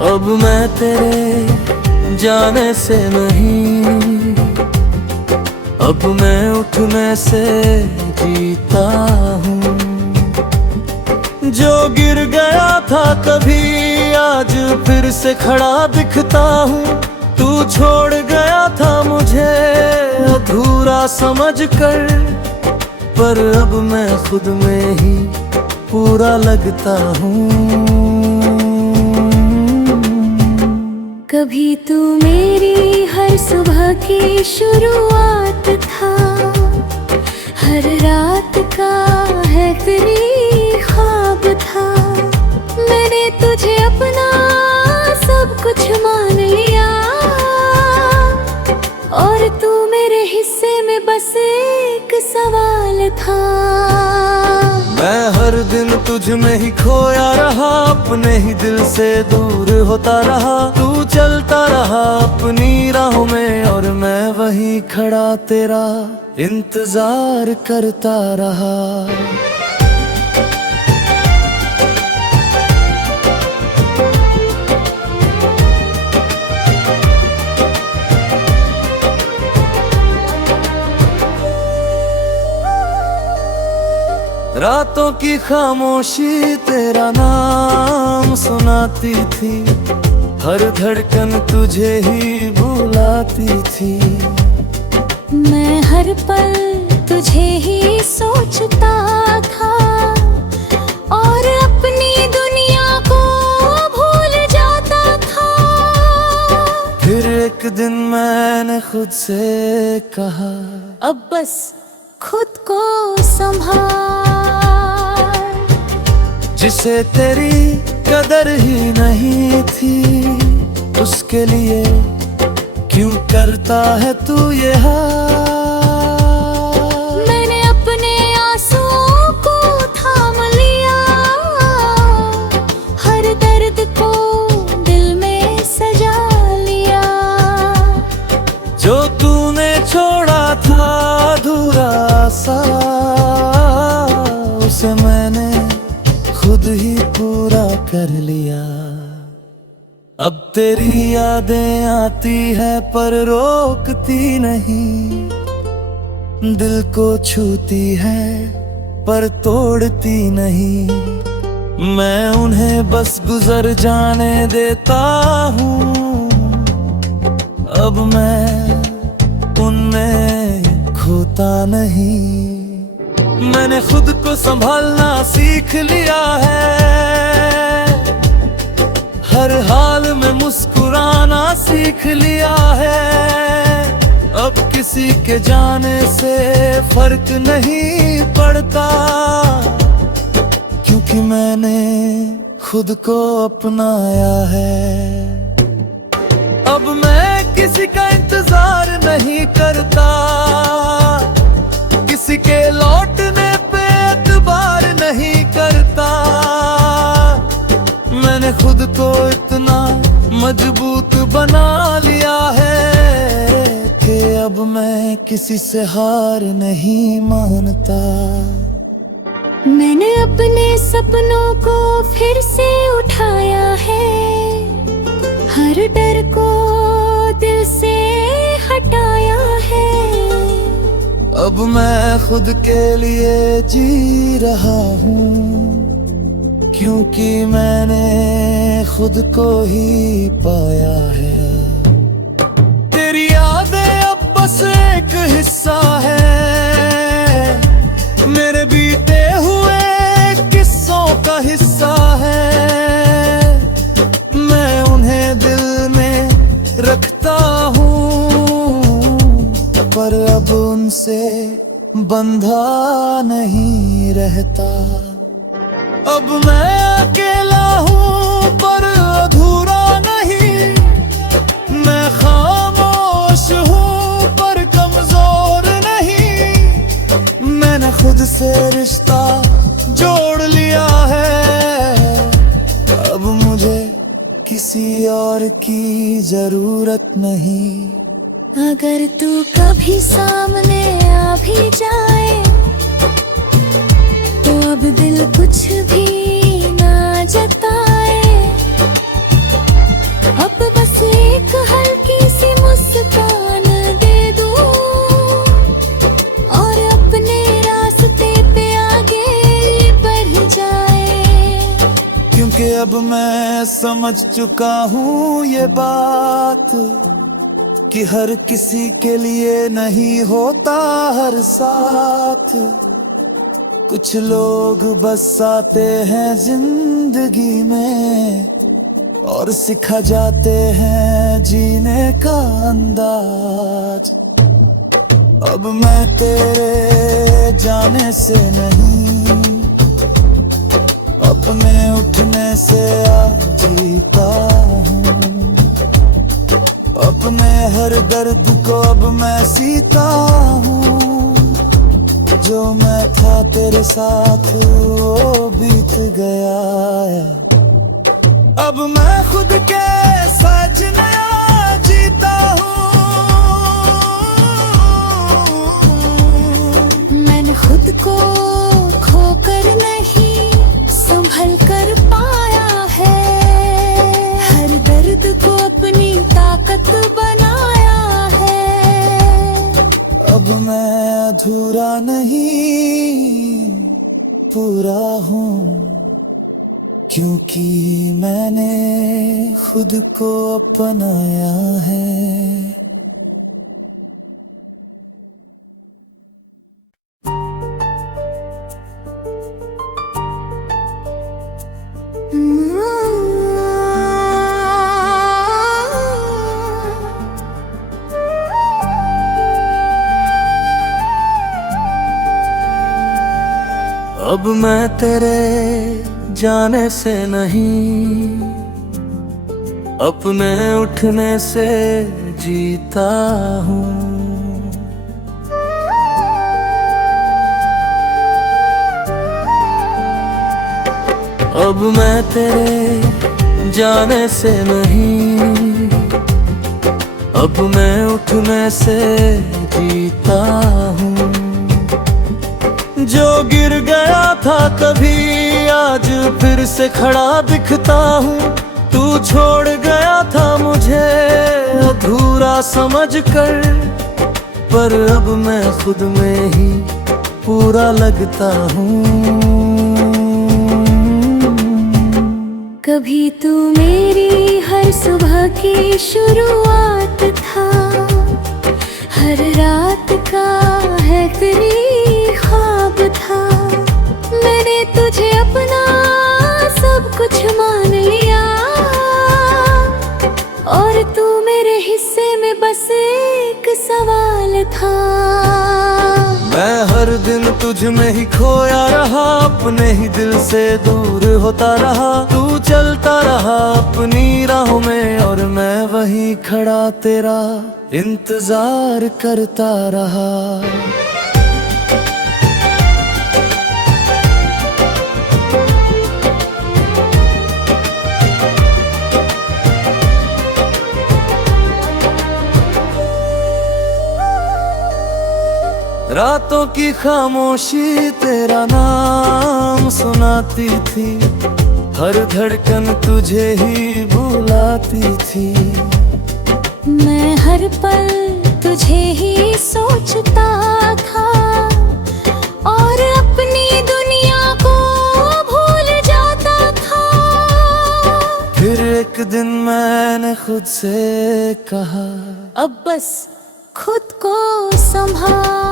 अब मैं तेरे जाने से नहीं, अब मैं उठने से जीता हूँ। जो गिर गया था कभी आज फिर से खड़ा दिखता हूँ। तू छोड़ गया था मुझे अधूरा समझकर, पर अब मैं खुद में ही पूरा लगता हूँ। कभी तू मेरी हर सुबह की शुरुआत था, हर रात का है तेरी ख्वाब था। मैंने तुझे अपना सब कुछ मान लिया, और तू मेरे हिस्से में बस एक सवाल था। मैं हर दिन तुझ में ही खोया रहा, अपने ही दिल से दूर होता रहा। तू चलता रहा अपनी राहों में, और मैं वहीं खड़ा तेरा इंतजार करता रहा। रातों की खामोशी तेरा नाम सुनाती थी, हर धड़कन तुझे ही बुलाती थी। मैं हर पल तुझे ही सोचता था, और अपनी दुनिया को भूल जाता था। फिर एक दिन मैंने खुद से कहा, अब बस खुद को संभाल। जिसे तेरी कदर ही नहीं थी, उसके लिए क्यों करता है तू ये हाल। मैंने अपने आंसुओं को थाम लिया, हर दर्द को दिल में सजा लिया। जो तूने छोड़ा था अधूरा सा, उसे मैंने खुद ही पूरा कर लिया। अब तेरी यादें आती है पर रोकती नहीं, दिल को छूती है पर तोड़ती नहीं। मैं उन्हें बस गुजर जाने देता हूँ, अब मैं उनमें खोता नहीं। मैंने खुद को संभालना सीख लिया है, हर हाल में मुस्कुराना सीख लिया है। अब किसी के जाने से फर्क नहीं पड़ता, क्योंकि मैंने खुद को अपनाया है। अब मैं किसी का इंतजार नहीं करता, किसी के लौटने पे एतबार नहीं करता। मैंने खुद को इतना मजबूत बना लिया है कि अब मैं किसी से हार नहीं मानता। मैंने अपने सपनों को फिर से उठाया है, हर डर को दिल से हटाया है। अब मैं खुद के लिए जी रहा हूँ, क्योंकि मैंने खुद को ही पाया है। तेरी यादें अब बस एक हिस्सा है, मेरे बीते हुए किस्सों का हिस्सा है। मैं उन्हें दिल में रखता हूँ, पर अब उनसे बंधा नहीं रहता। अब मैं अकेला हूँ पर अधूरा नहीं, मैं खामोश हूँ पर कमजोर नहीं। मैंने खुद से रिश्ता जोड़ लिया है, अब मुझे किसी और की जरूरत नहीं। अगर तू कभी सामने आ भी जाए, तो अब दिल कुछ भी ना जताए। क्योंकि अब मैं समझ चुका हूँ ये बात कि हर किसी के लिए नहीं होता हर साथ। कुछ लोग बस आते हैं जिंदगी में और सिखा जाते हैं जीने का अंदाज। अब मैं तेरे जाने से नहीं, अपने उठने से आज जीता हूँ। अपने हर दर्द को अब मैं सीता हूँ। जो मैं था तेरे साथ वो बीत गया। अब मैं खुद के साथ नया जीता हूँ। मैंने खुद को खोकर नहीं संभल कर पाया है। हर दर्द को अपनी ताकत बनाया है। अब मैं अधूरा नहीं पूरा हूँ, क्योंकि मैंने खुद को अपनाया है। अब मैं तेरे जाने से नहीं, अपने उठने से जीता हूँ। अब मैं तेरे जाने से नहीं, अपने उठने से जीता हूँ। जो गिर गया था कभी आज फिर से खड़ा दिखता हूँ। तू छोड़ गया था मुझे अधूरा समझकर, पर अब मैं खुद में ही पूरा लगता हूँ। कभी तू मेरी हर सुबह की शुरुआत था, हर रात का है तेरी ख्वाब था। मैंने तुझे अपना सब कुछ मान लिया और तू मेरे हिस्से में बस एक सवाल था। मैं हर दिन तुझ में ही खोया रहा, अपने ही दिल से दूर होता रहा। तू चलता रहा अपनी राहों में और मैं वहीं खड़ा तेरा इंतजार करता रहा। रातों की खामोशी तेरा नाम सुनाती थी, हर धड़कन तुझे ही बुलाती थी। मैं हर पल तुझे ही सोचता था और अपनी दुनिया को भूल जाता था। फिर एक दिन मैंने खुद से कहा, अब बस खुद को संभाल।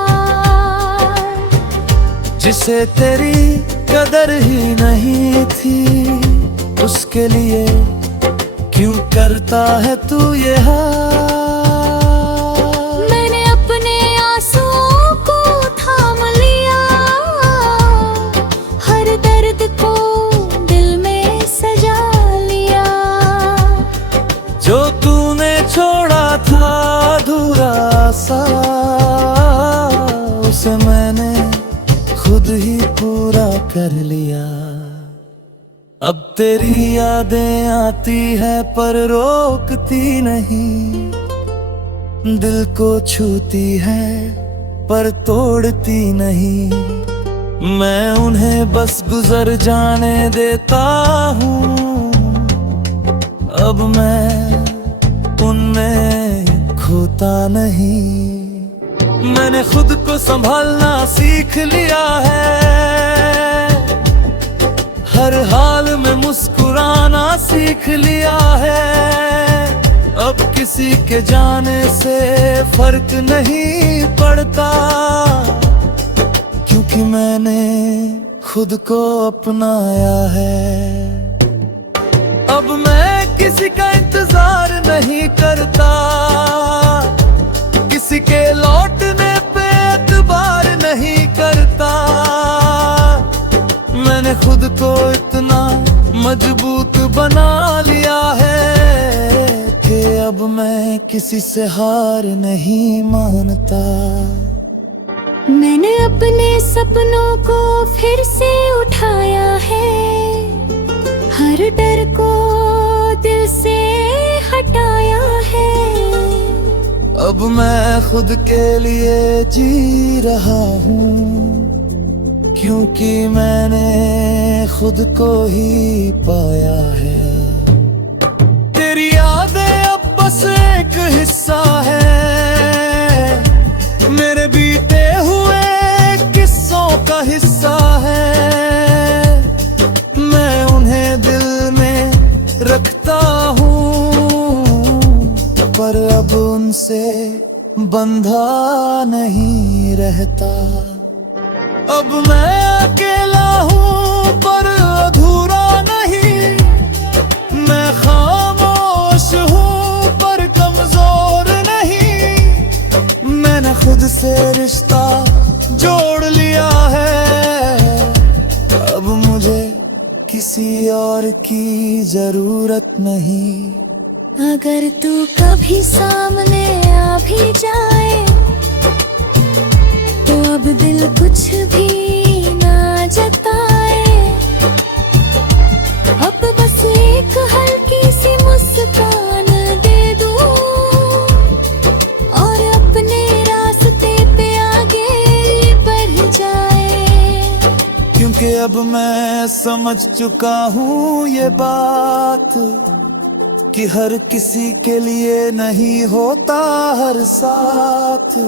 जिसे तेरी कदर ही नहीं थी, उसके लिए क्यों करता है तू ये हाल। मैंने अपने आंसुओं को थाम लिया, हर दर्द को दिल में सजा लिया। जो तूने छोड़ा था अधूरा सा, उसे मैंने खुद ही पूरा कर लिया। अब तेरी यादें आती है पर रोकती नहीं, दिल को छूती है पर तोड़ती नहीं। मैं उन्हें बस गुजर जाने देता हूँ, अब मैं उनमें खोता नहीं। मैंने खुद को संभालना सीख लिया है, हर हाल में मुस्कुराना सीख लिया है। अब किसी के जाने से फर्क नहीं पड़ता, क्योंकि मैंने खुद को अपनाया है। अब मैं किसी का इंतजार नहीं करता, किसी के लौटने पे एतबार नहीं करता। मैंने खुद को इतना मजबूत बना लिया है कि अब मैं किसी से हार नहीं मानता। मैंने अपने सपनों को फिर से उठाया है, हर डर को दिल से हटाया है। अब मैं खुद के लिए जी रहा हूँ, क्योंकि मैंने खुद को ही पाया है। तेरी यादें अब बस एक हिस्सा है, मेरे बीते हुए किस्सों का हिस्सा है। मैं उन्हें दिल में रखता हूँ, पर अब उनसे बंधा नहीं रहता। अब मैं अकेला हूँ पर अधूरा नहीं, मैं खामोश हूँ पर कमजोर नहीं। मैंने खुद से रिश्ता जोड़ लिया है, अब मुझे किसी और की जरूरत नहीं। अगर तू कभी सामने आ भी जाए तो अब दिल कुछ भी ना जताए। अब बस एक हल्की सी मुस्कान दे दूं और अपने रास्ते पे आगे बढ़ जाए। क्योंकि अब मैं समझ चुका हूँ ये बात कि हर किसी के लिए नहीं होता हर साथ।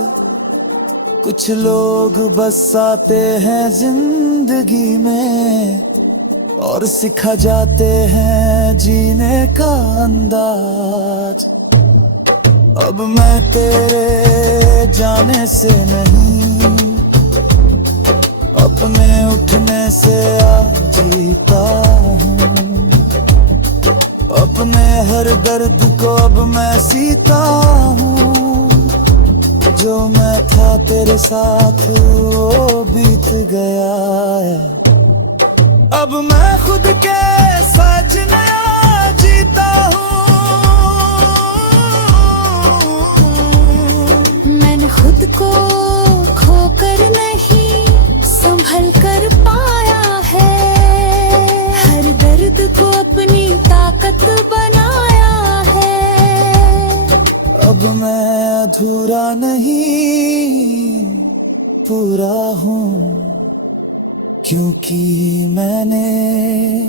कुछ लोग बस आते हैं जिंदगी में और सिखा जाते हैं जीने का अंदाज। अब मैं तेरे जाने से नहीं, अपने उठने से आज जीता हूँ। अपने हर दर्द को अब मैं सीता हूँ, जो मैं था तेरे साथ वो बीत गया। अब मैं खुद के साथ नया जीता हूँ। मैंने खुद को खोकर नहीं संभल कर पाया है, हर दर्द को अपनी ताकत बनाया है। अब मैं अधूरा नहीं पूरा हूँ, क्योंकि मैंने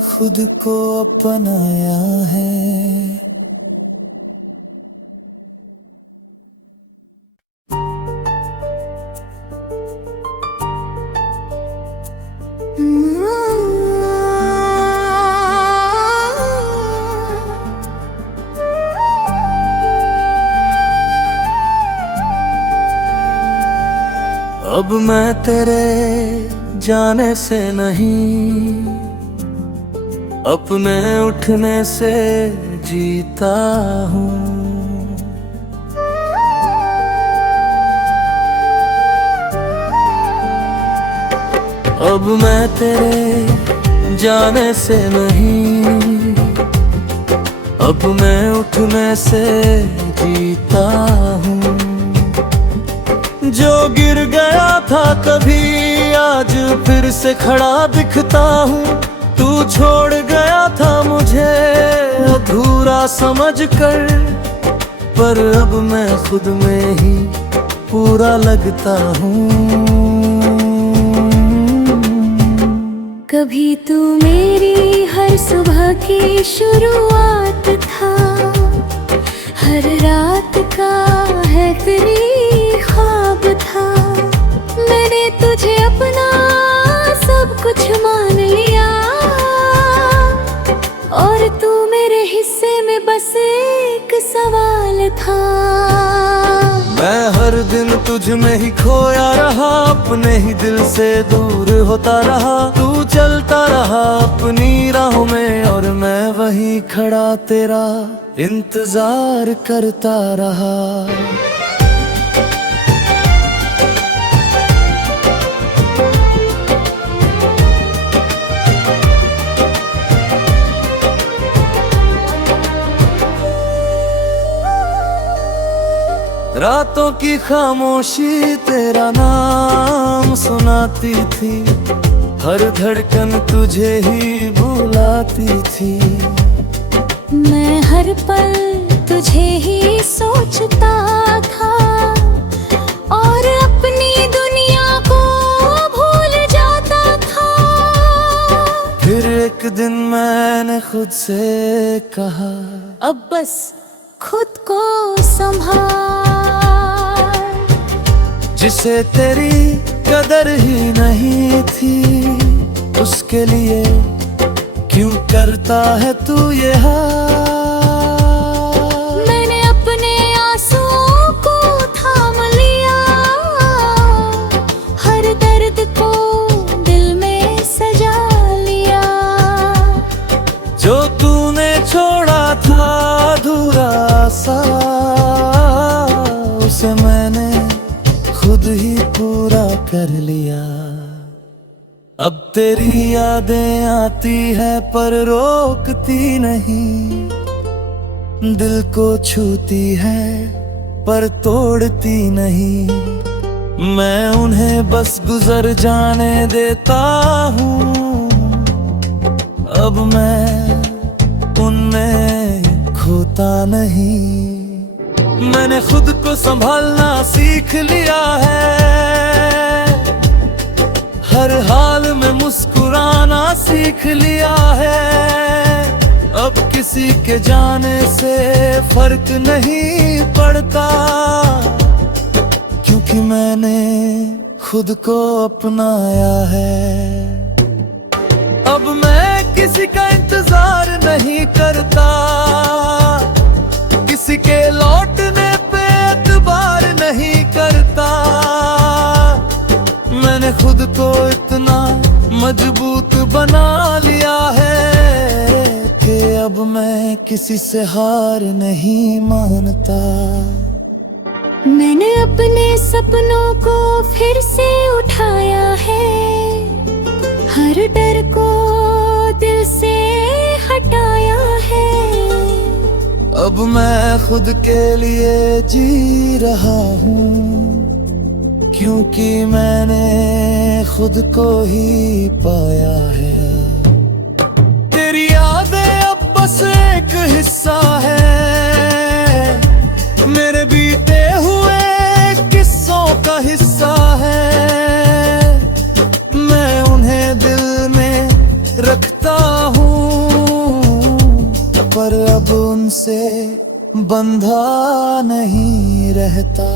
खुद को अपनाया है। अब मैं तेरे जाने से नहीं, अपने उठने से जीता हूँ। अब मैं तेरे जाने से नहीं, अपने उठने से जीता हूँ। जो गिर गया था कभी आज फिर से खड़ा दिखता हूँ। तू छोड़ गया था मुझे अधूरा समझकर, पर अब मैं खुद में ही पूरा लगता हूँ। कभी तू मेरी हर सुबह की शुरुआत था, हर रात का है तेरी ख्वाब था। मैंने तुझे अपना सब कुछ मान लिया, बस एक सवाल था। मैं हर दिन तुझ में ही खोया रहा, अपने ही दिल से दूर होता रहा। तू चलता रहा अपनी राहों में और मैं वहीं खड़ा तेरा इंतजार करता रहा। रातों की खामोशी तेरा नाम सुनाती थी, हर धड़कन तुझे ही बुलाती थी। मैं हर पल तुझे ही सोचता था और अपनी दुनिया को भूल जाता था। फिर एक दिन मैंने खुद से कहा, अब बस खुद को संभाल। जिसे तेरी कदर ही नहीं थी, उसके लिए क्यों करता है तू ये हाल। मैंने अपने आंसुओं को थाम लिया, हर दर्द को दिल में सजा लिया। जो तूने छोड़ा था अधूरा सा, उसे मैंने खुद ही पूरा कर लिया। अब तेरी यादें आती है पर रोकती नहीं, दिल को छूती है पर तोड़ती नहीं। मैं उन्हें बस गुजर जाने देता हूँ, अब मैं उनमें खोता नहीं। मैंने खुद को संभालना सीख लिया है, हर हाल में मुस्कुराना सीख लिया है। अब किसी के जाने से फर्क नहीं पड़ता, क्योंकि मैंने खुद को अपनाया है। अब मैं किसी का इंतजार नहीं करता, किसी के लौटने पे एतबार नहीं करता। मैंने खुद को इतना मजबूत बना लिया है कि अब मैं किसी से हार नहीं मानता। मैंने अपने सपनों को फिर से उठाया है, हर डर को दिल से हटाया है। अब मैं खुद के लिए जी रहा हूँ, क्योंकि मैंने खुद को ही पाया है। तेरी यादें अब बस एक हिस्सा है, मेरे बीते हुए किस्सों का हिस्सा है। मैं उन्हें दिल में रखता हूँ, पर अब उनसे बंधा नहीं रहता।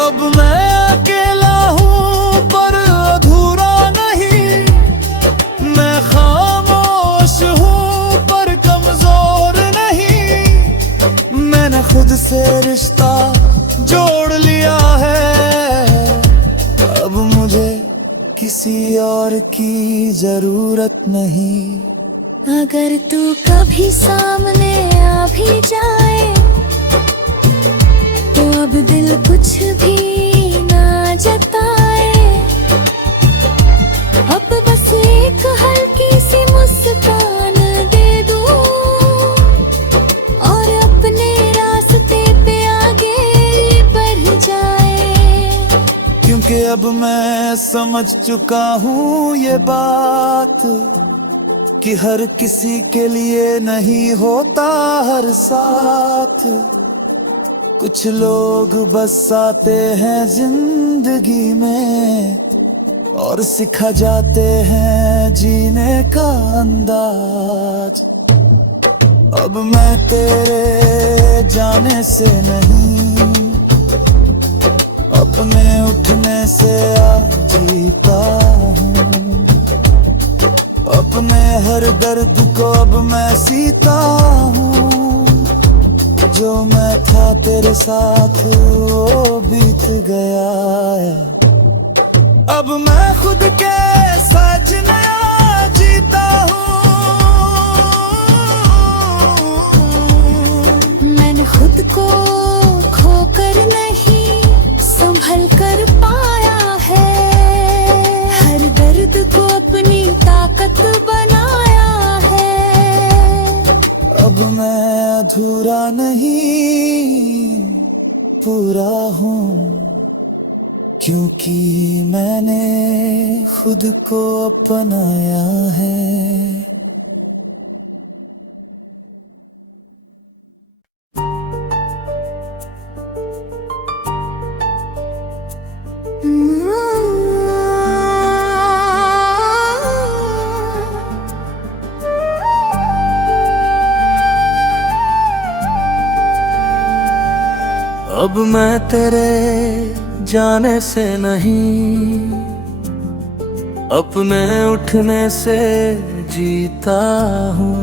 अब मैं अकेला हूँ पर अधूरा नहीं, मैं खामोश हूँ पर कमजोर नहीं। मैंने खुद से रिश्ता जोड़ लिया है, अब मुझे किसी और की जरूरत नहीं। अगर तू कभी सामने आ भी जाए तो अब दिल कुछ भी ना जताए। अब बस एक हल्की सी मुस्कान दे दूं और अपने रास्ते पे आगे बढ़ जाए। क्योंकि अब मैं समझ चुका हूँ ये बात कि हर किसी के लिए नहीं होता हर साथ। कुछ लोग बस आते हैं जिंदगी में और सिखा जाते हैं जीने का अंदाज। अब मैं तेरे जाने से नहीं, अपने उठने से आज जीता हूँ। अपने हर दर्द को अब मैं सीता हूँ, जो मैं था तेरे साथ वो बीत गया। अब मैं खुद के साथ नया जीता हूँ। मैंने खुद को खोकर नहीं संभल कर पाया है। हर दर्द को अपनी ताकत बनाया है। अब मैं अधूरा नहीं पूरा हूँ, क्योंकि मैंने खुद को अपनाया है। अब मैं तेरे जाने से नहीं, अपने उठने से जीता हूँ।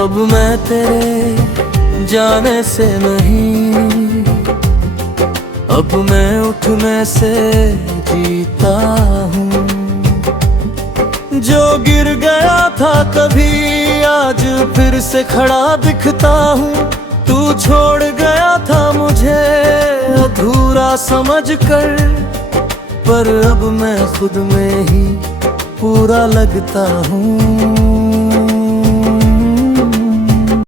अब मैं तेरे जाने से नहीं, अब मैं उठने से जीता हूँ। जो गिर गया था कभी आज फिर से खड़ा दिखता हूँ। तू छोड़ गया था मुझे अधूरा समझकर, पर अब मैं खुद में ही पूरा लगता हूँ।